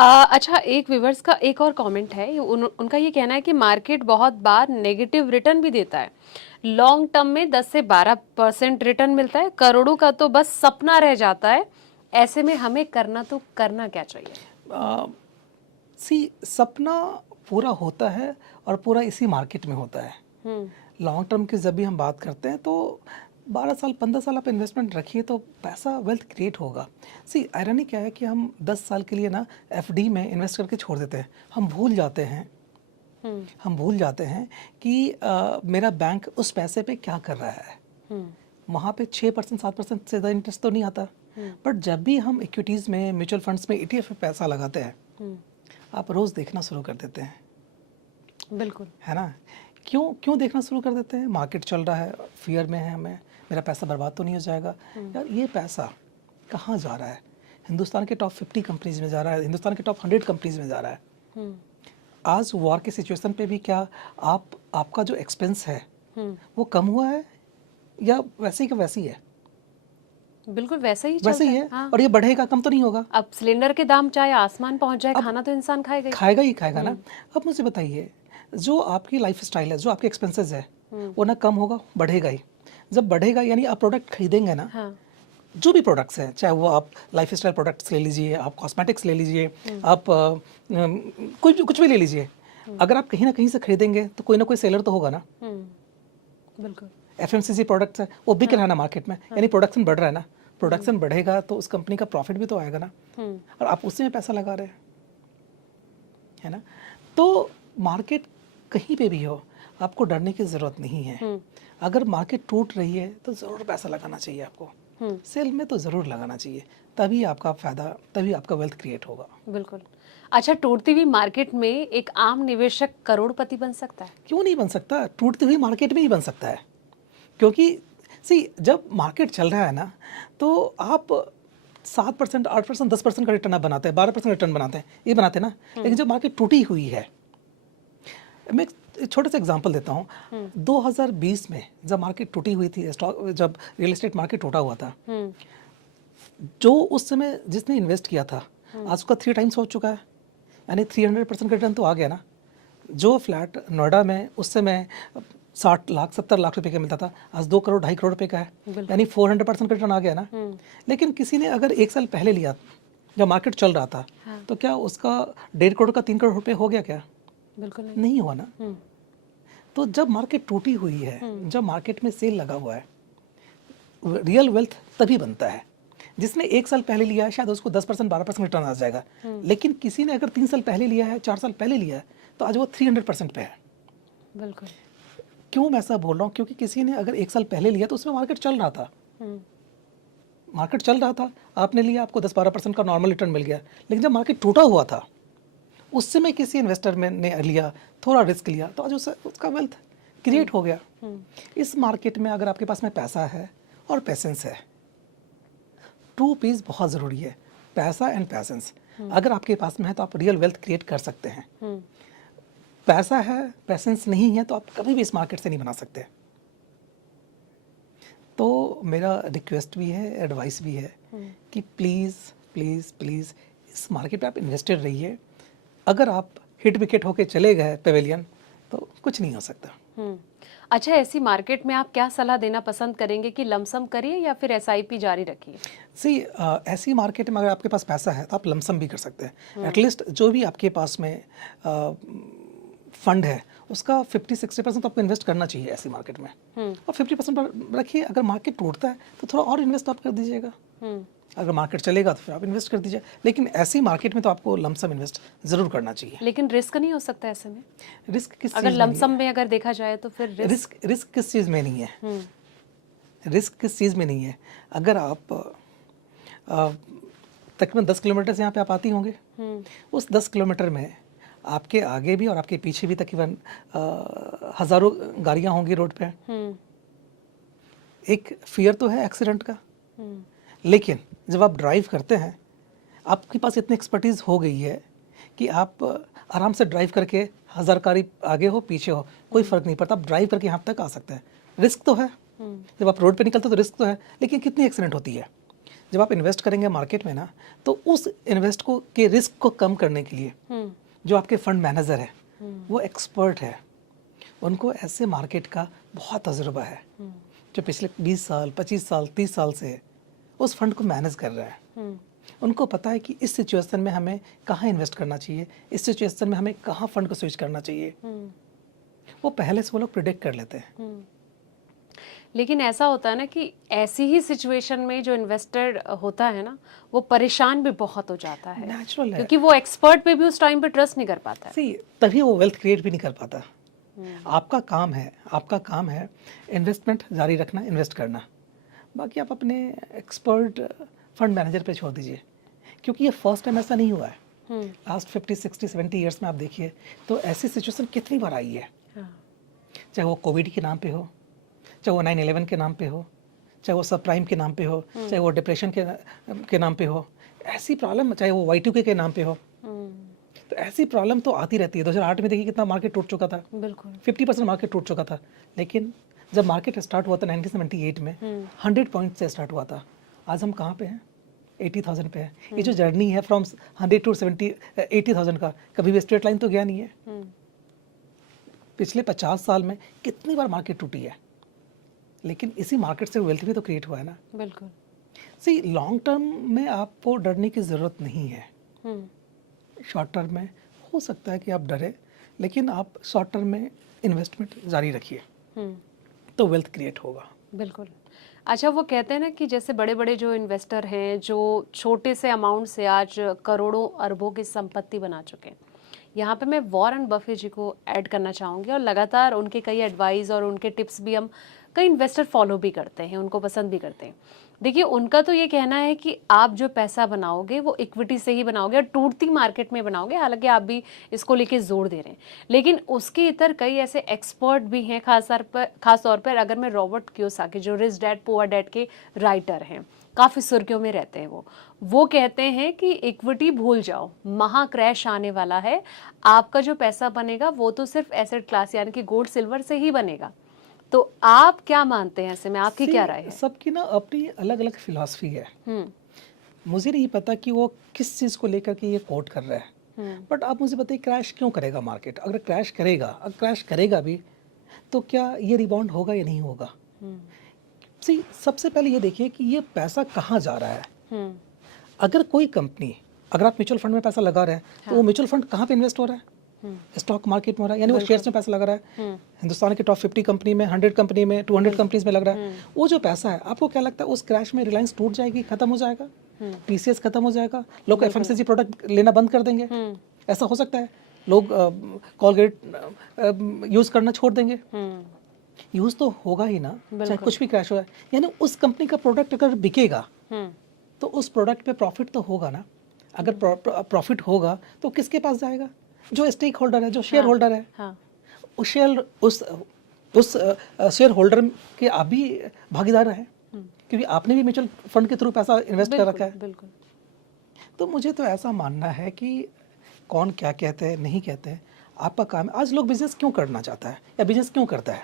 अच्छा, एक व्यूवर्स का एक और कमेंट है, उनका ये कहना है कि मार्केट बहुत बार नेगेटिव रिटर्न भी देता है। लॉन्ग टर्म में 10 से 12% रिटर्न मिलता है, करोड़ों का तो बस सपना रह जाता है। ऐसे में हमें करना क्या चाहिए? सी सपना पूरा होता है और पूरा इसी मार्केट में होता है। लॉन्ग टर्म की जब भी हम बात करते हैं तो 12 साल 15 साल आप इन्वेस्टमेंट रखिए तो पैसा वेल्थ क्रिएट होगा। सी आयरनी क्या है कि हम 10 साल के लिए ना एफडी में इन्वेस्ट करके छोड़ देते हैं। हम भूल जाते हैं कि मेरा बैंक उस पैसे पे क्या कर रहा है। वहाँ पे 6% 7% से ज़्यादा इंटरेस्ट तो नहीं आता। बट जब भी हम इक्विटीज़ में म्यूचुअल फंड्स में ETF में पैसा लगाते हैं, आप रोज़ देखना शुरू कर देते हैं। बिल्कुल, है ना। क्यों क्यों देखना शुरू कर देते हैं? मार्केट चल रहा है, फियर में है हमें, मेरा पैसा बर्बाद तो नहीं हो जाएगा। यार ये पैसा कहाँ जा रहा है? हिंदुस्तान के टॉप 50 कंपनीज में जा रहा है, हिंदुस्तान के टॉप 100 कंपनीज में जा रहा है। आज वॉर के सिचुएशन पे भी क्या आपका जो एक्सपेंस है वो कम हुआ है या वैसे ही का वैसे ही है? बिल्कुल वैसा ही वैसे चलता ही है। है। हाँ। और ये बढ़ेगा, कम तो नहीं होगा। अब सिलेंडर के दाम चाहे आसमान पहुंच जाए, अब खाना तो इंसान खाएगा ही खाएगा ना। अब मुझे बताइए, जो आपकी लाइफ स्टाइल है, जो आपके एक्सपेंसेस है, वो ना कम होगा, बढ़ेगा ही। जब बढ़ेगा यानी आप प्रोडक्ट खरीदेंगे ना। हाँ। जो भी प्रोडक्ट्स हैं, चाहे वो आप लाइफ स्टाइल प्रोडक्ट्स ले लीजिए, आप कॉस्मेटिक्स ले लीजिए, आप कुछ भी ले लीजिए। अगर आप कहीं ना कहीं से खरीदेंगे तो कोई ना कोई सेलर तो होगा ना। बिल्कुल। FMCG प्रोडक्ट्स है, वो बिक रहा है ना मार्केट में, यानी प्रोडक्शन बढ़ रहा है ना। प्रोडक्शन बढ़ेगा तो उस कंपनी का प्रॉफिट भी तो आएगा ना। और आप उसी में पैसा लगा रहे हैं, है ना। तो मार्केट कहीं पे भी हो, आपको डरने की ज़रूरत नहीं है। अगर मार्केट टूट रही है तो ज़रूर पैसा लगाना चाहिए आपको। सेल में तो ज़रूर लगाना चाहिए, तभी आपका फ़ायदा, तभी आपका वेल्थ क्रिएट होगा। बिल्कुल। अच्छा, टूटती हुई मार्केट में एक आम निवेशक करोड़पति बन सकता है? क्यों नहीं बन सकता? टूटती हुई मार्केट में ही बन सकता है। क्योंकि सी जब मार्केट चल रहा है ना, तो आप 7% 8% 10% का रिटर्न आप बनाते हैं, 12% रिटर्न बनाते हैं, ये बनाते हैं ना। लेकिन जब मार्केट टूटी हुई है, मैं एक छोटा सा एग्जांपल देता हूँ। 2020 में जब मार्केट टूटी हुई थी, स्टॉक जब रियल एस्टेट मार्केट टूटा हुआ था, जो उस समय जिसने इन्वेस्ट किया था, आज उसका 3 टाइम्स हो चुका है, यानी 300% का रिटर्न तो आ गया ना। जो फ्लैट नोएडा में उस समय 60 लाख 70 लाख रुपए का मिलता था, आज 2 करोड़ 2.5 करोड़ रुपए का है, यानी 400% का रिटर्न आ गया ना। लेकिन किसी ने अगर 1 साल पहले लिया, जब मार्केट चल रहा था, तो क्या उसका 1.5 करोड़ का 3 करोड़ रुपए हो गया क्या? बिल्कुल नहीं हुआ ना। तो जब मार्केट टूटी हुई है, जब मार्केट में सेल लगा हुआ है, रियल वेल्थ तभी बनता है। जिसने 1 साल पहले लिया है शायद उसको 10% 12% रिटर्न आ जाएगा। लेकिन किसी ने अगर 3 साल पहले लिया है, 4 साल पहले लिया है, तो आज वो 300% पे है। बिल्कुल। क्यों मैं ऐसा बोल रहा हूँ? क्योंकि किसी ने अगर 1 साल पहले लिया तो उसमें मार्केट चल रहा था, मार्केट चल रहा था, आपने लिया, आपको 10-12% का नॉर्मल रिटर्न मिल गया। लेकिन जब मार्केट टूटा हुआ था, उस समय किसी इन्वेस्टर ने लिया, थोड़ा रिस्क लिया, तो आज उसका वेल्थ क्रिएट हो गया। इस मार्केट में अगर आपके पास में पैसा है और पैसेंस है, 2 पीस बहुत ज़रूरी है, पैसा एंड पैसेंस। अगर आपके पास में है तो आप रियल वेल्थ क्रिएट कर सकते हैं। पैसा है, पैसेंस नहीं है, तो आप कभी भी इस मार्केट से नहीं बना सकते। तो मेरा रिक्वेस्ट भी है, एडवाइस भी है कि प्लीज़ प्लीज़ प्लीज़ इस मार्केट पे आप इन्वेस्टेड रहिए। अगर आप हिट विकेट होके चले गए पेवेलियन तो कुछ नहीं हो सकता। अच्छा, ऐसी मार्केट में आप क्या सलाह देना पसंद करेंगे कि लमसम करिए या फिर SIP जारी रखिए? सी ऐसी मार्केट में अगर आपके पास पैसा है तो आप लमसम भी कर सकते हैं। एटलीस्ट जो भी आपके पास में फंड है उसका 50-60% आपको इन्वेस्ट करना चाहिए ऐसी मार्केट में। और 50% रखिए। अगर मार्केट टूटता है तो थोड़ा और इन्वेस्ट आप कर दीजिएगा। अगर मार्केट चलेगा तो फिर आप इन्वेस्ट कर दीजिए। लेकिन ऐसी मार्केट में तो आपको लमसम इन्वेस्ट ज़रूर करना चाहिए। लेकिन रिस्क नहीं हो सकता ऐसे में? रिस्क किस अगर चीज़ में नहीं लमसम में अगर देखा जाए तो फिर है? रिस्क किस चीज़ में नहीं है? रिस्क किस चीज़ में नहीं है? अगर आप तकरीबन 10 किलोमीटर से यहाँ पे आप आती होंगे, उस 10 किलोमीटर में आपके आगे भी और आपके पीछे भी तकरीबन हज़ारों गाड़ियाँ होंगी रोड पे। एक फियर तो है एक्सीडेंट का। लेकिन जब आप ड्राइव करते हैं, आपके पास इतनी एक्सपर्टीज़ हो गई है कि आप आराम से ड्राइव करके 1000 गाड़ी आगे हो पीछे हो कोई फ़र्क नहीं पड़ता, आप ड्राइव करके यहाँ तक आ सकते हैं। रिस्क तो है, जब आप रोड पे निकलते हो तो रिस्क तो है, लेकिन कितनी एक्सीडेंट होती है? जब आप इन्वेस्ट करेंगे मार्केट में ना, तो उस इन्वेस्ट को के रिस्क को कम करने के लिए जो आपके फंड मैनेजर है वो एक्सपर्ट है, उनको ऐसे मार्केट का बहुत तजुर्बा है, जो पिछले 20 साल 25 साल 30 साल से उस फंड को मैनेज कर रहा है। उनको पता है कि इस सिचुएशन में हमें कहाँ इन्वेस्ट करना चाहिए, इस सिचुएशन में हमें कहाँ फंड को स्विच करना चाहिए, वो पहले से वो लोग प्रिडिक्ट कर लेते हैं। लेकिन ऐसा होता है ना कि ऐसी ही सिचुएशन में जो इन्वेस्टर होता है ना, वो परेशान भी बहुत हो जाता है, नेचुरल है, क्योंकि वो एक्सपर्ट पे भी उस टाइम पे ट्रस्ट नहीं कर पाता है। सी तभी वो वेल्थ क्रिएट भी नहीं कर पाता। आपका काम है इन्वेस्टमेंट जारी रखना, इन्वेस्ट करना, बाकी आप अपने एक्सपर्ट फंड मैनेजर पे छोड़ दीजिए, क्योंकि ये फर्स्ट टाइम ऐसा नहीं हुआ है। लास्ट 50 60 70 ईयर्स में आप देखिए तो ऐसी सिचुएशन कितनी बार आई है, चाहे वो कोविड के नाम पे हो, चाहे वो 9/11 के नाम पे हो, चाहे वो सब प्राइम के नाम पे हो, चाहे वो डिप्रेशन के नाम पे हो, ऐसी प्रॉब्लम, चाहे वो Y2K के नाम पे हो, तो ऐसी प्रॉब्लम तो आती रहती है। 2008 में देखिए कितना मार्केट टूट चुका था, बिल्कुल 50% मार्केट टूट चुका था। लेकिन जब मार्केट स्टार्ट हुआ था 1978 में 100 पॉइंट से स्टार्ट हुआ था, आज हम कहाँ पे हैं? 80,000 पे है। ये जो जर्नी है फ्रॉम 100 टू 80,000 का, कभी भी स्ट्रेट लाइन तो गया नहीं है। पिछले 50 साल में कितनी बार मार्केट टूटी है, लेकिन इसी मार्केट से वेल्थ भी तो क्रिएट हुआ है ना। बिल्कुल। सी लॉन्ग टर्म में आपको डरने की ज़रूरत नहीं है। शॉर्ट टर्म में हो सकता है कि आप डरे, लेकिन आप शॉर्ट टर्म में इन्वेस्टमेंट जारी रखिए तो वेल्थ क्रिएट होगा। बिल्कुल। अच्छा, वो कहते हैं ना कि जैसे बड़े बड़े जो इन्वेस्टर हैं, जो छोटे से अमाउंट से आज करोड़ों अरबों की संपत्ति बना चुके हैं, यहाँ पे मैं वॉरेन बफे जी को ऐड करना चाहूँगी, और लगातार उनके कई एडवाइस और उनके टिप्स भी हम कई इन्वेस्टर फॉलो भी करते हैं, उनको पसंद भी करते हैं। देखिए, उनका तो ये कहना है कि आप जो पैसा बनाओगे वो इक्विटी से ही बनाओगे और टूटती मार्केट में बनाओगे, हालांकि आप भी इसको लेके जोर दे रहे हैं। लेकिन उसके इतर कई ऐसे एक्सपर्ट भी हैं, खास तौर पर अगर मैं रॉबर्ट कियोसाकी, जो रिच डैड पुअर डैड के राइटर हैं, काफ़ी सुर्खियों में रहते हैं, वो कहते हैं कि इक्विटी भूल जाओ, महा क्रैश आने वाला है, आपका जो पैसा बनेगा वो तो सिर्फ एसेट क्लास यानी कि गोल्ड सिल्वर से ही बनेगा। तो आप क्या मानते हैं ऐसे में, आपकी क्या राय है? सबकी ना अपनी अलग अलग फिलॉसफी है। मुझे नहीं पता कि वो किस चीज़ को लेकर के ये कोट कर रहा है, बट आप मुझे बताइए क्रैश क्यों करेगा मार्केट? अगर क्रैश करेगा भी तो क्या ये रिबाउंड होगा या नहीं होगा? सबसे पहले ये देखिए कि ये पैसा कहाँ जा रहा है। अगर कोई कंपनी, अगर आप म्यूचुअल फंड में पैसा लगा रहे हैं तो वो म्यूचुअल फंड कहाँ पे इन्वेस्ट हो रहा है? स्टॉक मार्केट में हो रहा है, यानी वो शेयर्स में पैसा लगा रहा है। हिंदुस्तान के टॉप 50 कंपनी में, 100 कंपनी में, 200 कंपनीज में लग रहा है। वो जो पैसा है, आपको क्या लगता है उस क्रैश में रिलायंस टूट जाएगी, खत्म हो जाएगा, TCS खत्म हो जाएगा, लोग FMCG प्रोडक्ट लेना बंद कर देंगे? ऐसा हो सकता है? लोग कॉलगेट यूज करना छोड़ देंगे? यूज तो होगा ही ना, चाहे कुछ भी क्रैश हो। यानी उस कंपनी का प्रोडक्ट अगर बिकेगा तो उस प्रोडक्ट पे प्रॉफिट तो होगा ना। अगर प्रॉफिट होगा तो किसके पास जाएगा? जो स्टेक होल्डर है, जो शेयर होल्डर है। उस शेयर होल्डर के आप भी भागीदार हैं, क्योंकि आपने भी म्यूचुअल फंड के थ्रू पैसा इन्वेस्ट कर रखा है। बिल्कुल। तो मुझे तो ऐसा मानना है कि कौन क्या कहते हैं नहीं कहते हैं, आपका काम है। आज लोग बिजनेस क्यों करना चाहता है या बिजनेस क्यों करता है?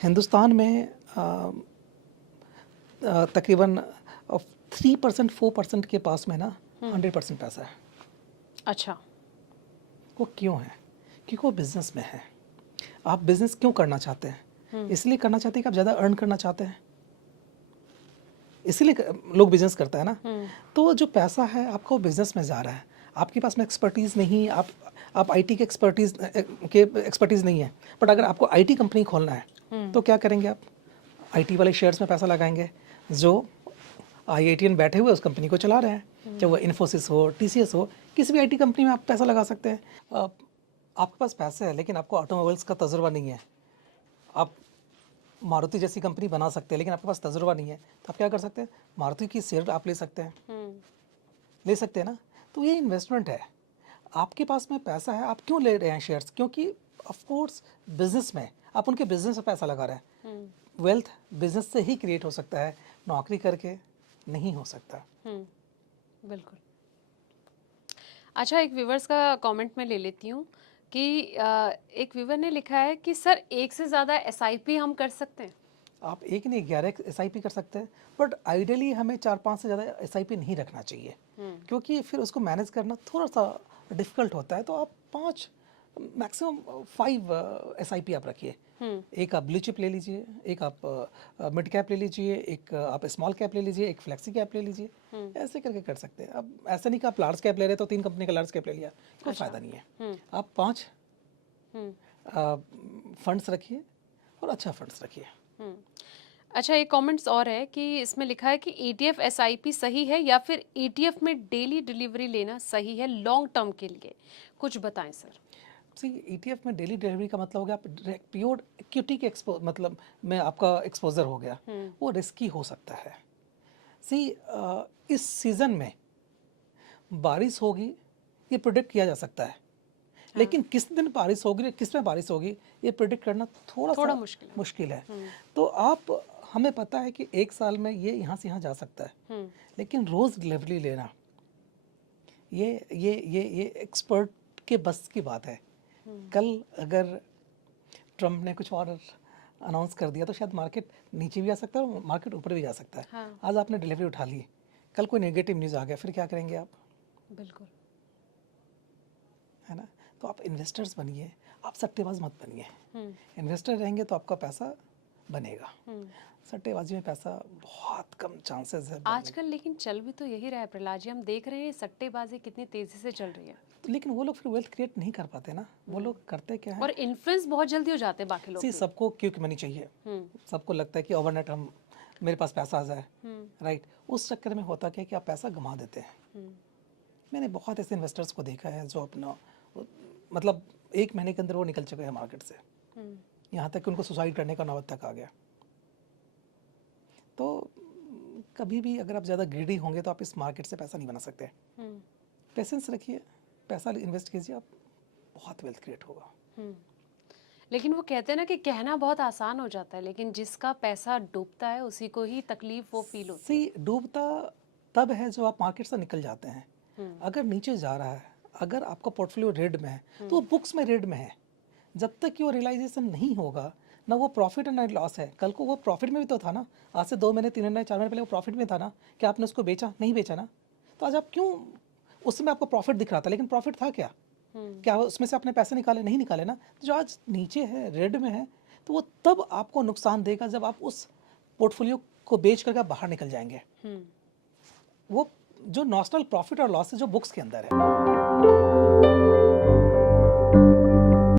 हिंदुस्तान में तकरीबन 3% 4% के पास में ना 100% पैसा है। अच्छा, वो क्यों है? क्योंकि वो बिजनेस में है। आप बिजनेस क्यों करना चाहते हैं? इसलिए करना चाहते हैं कि आप ज़्यादा अर्न करना चाहते हैं, इसलिए लोग बिजनेस करता है ना। तो जो पैसा है आपका वो बिजनेस में जा रहा है। आपके पास में एक्सपर्टीज़ नहीं, आप IT के एक्सपर्टीज़ नहीं है, बट अगर आपको IT कंपनी खोलना है तो क्या करेंगे आप? IT वाले शेयर्स में पैसा लगाएंगे, जो IITian बैठे हुए उस कंपनी को चला रहे हैं, चाहे वो इन्फोसिस हो, TCS हो, किसी भी IT कंपनी में आप पैसा लगा सकते हैं। आपके पास पैसे है लेकिन आपको ऑटोमोबाइल्स का तजुर्बा नहीं है, आप मारुति जैसी कंपनी बना सकते हैं लेकिन आपके पास तजुर्बा नहीं है, तो आप क्या कर सकते हैं? मारुति की शेयर आप ले सकते हैं, ले सकते हैं ना। तो ये इन्वेस्टमेंट है। आपके पास में पैसा है, आप क्यों ले रहे हैं शेयर्स? क्योंकि ऑफ कोर्स बिजनेस में आप उनके बिजनेस में पैसा लगा रहे हैं। वेल्थ बिजनेस से ही क्रिएट हो सकता है, नौकरी करके नहीं हो सकता। बिल्कुल। अच्छा, एक व्यूवर्स का कमेंट में ले लेती हूँ कि एक व्यूवर ने लिखा है कि सर, एक से ज़्यादा SIP हम कर सकते हैं? आप एक नहीं 11 SIP कर सकते हैं, बट आइडियली हमें 4-5 से ज़्यादा SIP नहीं रखना चाहिए, क्योंकि फिर उसको मैनेज करना थोड़ा सा डिफिकल्ट होता है। तो आप 5 मैक्सिमम 5 SIP आप रखिए। एक आप ब्लू चिप ले लीजिए, एक आप मिड कैप ले लीजिए, एक आप स्मॉल कैप ले लीजिए, एक फ्लेक्सी कैप ले लीजिए। ऐसे करके कर सकते हैं। अब ऐसा नहीं कि आप लार्ज कैप ले रहे तो 3 कंपनी का लार्ज कैप ले लिया, कोई फ़ायदा नहीं है। आप 5 फंड्स रखिए और अच्छा फंड्स रखिए। अच्छा, एक कमेंट्स और है कि इसमें लिखा है कि ETF SIP सही है या फिर ETF में डेली डिलीवरी लेना सही है लॉन्ग टर्म के लिए, कुछ बताएं सर। सी ETF में डेली डिलीवरी का मतलब हो गया आप प्योर इक्विटी के मतलब में आपका एक्सपोजर हो गया, वो रिस्की हो सकता है। सी इस सीज़न में बारिश होगी ये प्रिडिक्ट किया जा सकता है, लेकिन किस दिन बारिश होगी, किस में बारिश होगी, ये प्रिडिक्ट करना थोड़ा सा मुश्किल है। तो आप हमें पता है कि एक साल में ये यहाँ से यहाँ जा सकता है, लेकिन रोज़ डिलीवरी लेना ये एक्सपर्ट के बस की बात है। कल अगर ट्रम्प ने कुछ और अनाउंस कर दिया तो शायद मार्केट नीचे भी आ सकता है और मार्केट ऊपर भी जा सकता है। हाँ। आज आपने डिलीवरी उठा ली, कल कोई नेगेटिव न्यूज़ आ गया, फिर क्या करेंगे आप? बिल्कुल, है ना। तो आप इन्वेस्टर्स बनिए, आप सट्टेबाज मत बनिए। इन्वेस्टर रहेंगे तो आपका पैसा बनेगा, सट्टेबाजी में पैसा बहुत कम चांसेस है। आजकल लेकिन चल भी तो यही रहा है प्रहलाद जी, हम देख रहे हैं सट्टेबाजी कितनी तेजी से चल रही है। लेकिन वो लोग फिर वेल्थ क्रिएट नहीं कर पाते ना, वो लोग करते क्या है, और इन्फ्लुएंस बहुत जल्दी हो जाते हैं बाकी लोग। सी सबको क्विक मनी चाहिए, सबको लगता है कि ओवरनाइट हम मेरे पास पैसा आ जाए, राइट। उस चक्कर में होता क्या है कि आप पैसा गंवा देते हैं। मैंने बहुत ऐसे इन्वेस्टर्स को देखा है जो अपना मतलब 1 महीने के अंदर वो निकल चुके हैं मार्केट से, यहाँ तक कि उनको सुसाइड करने का नौबत तक आ गया। तो कभी भी अगर आप ज़्यादा ग्रीडी होंगे तो आप इस मार्केट से पैसा नहीं बना सकते। पेशेंस रखिए, पैसा इन्वेस्ट कीजिए, आप बहुत वेल्थ क्रिएट होगा। लेकिन वो कहते हैं ना कि कहना बहुत आसान हो जाता है, लेकिन जिसका पैसा डूबता है उसी को ही तकलीफ वो फील होती है। सी डूबता तब है जब आप मार्केट से निकल जाते हैं। अगर नीचे जा रहा है, अगर आपका पोर्टफोलियो रेड में है तो वो बुक्स में रेड में है। जब तक कि वो रियलाइजेशन नहीं होगा, ना वो प्रॉफिट है ना लॉस है। कल को वो प्रॉफिट में भी तो था ना, आज से 2 महीने 3 महीने 4 महीने पहले वो प्रॉफिट में था ना, कि आपने उसको बेचा नहीं बेचा ना, तो आज आप क्यों, उस समय आपको प्रॉफिट दिख रहा था लेकिन प्रॉफिट था क्या, क्या उसमें से आपने पैसे निकाले नहीं निकाले ना। जो आज नीचे है रेड में है तो वो तब आपको नुकसान देगा जब आप उस पोर्टफोलियो को बेच करके आप बाहर निकल जाएंगे। वो जो नॉशनल प्रॉफिट और लॉस है जो बुक्स के अंदर है।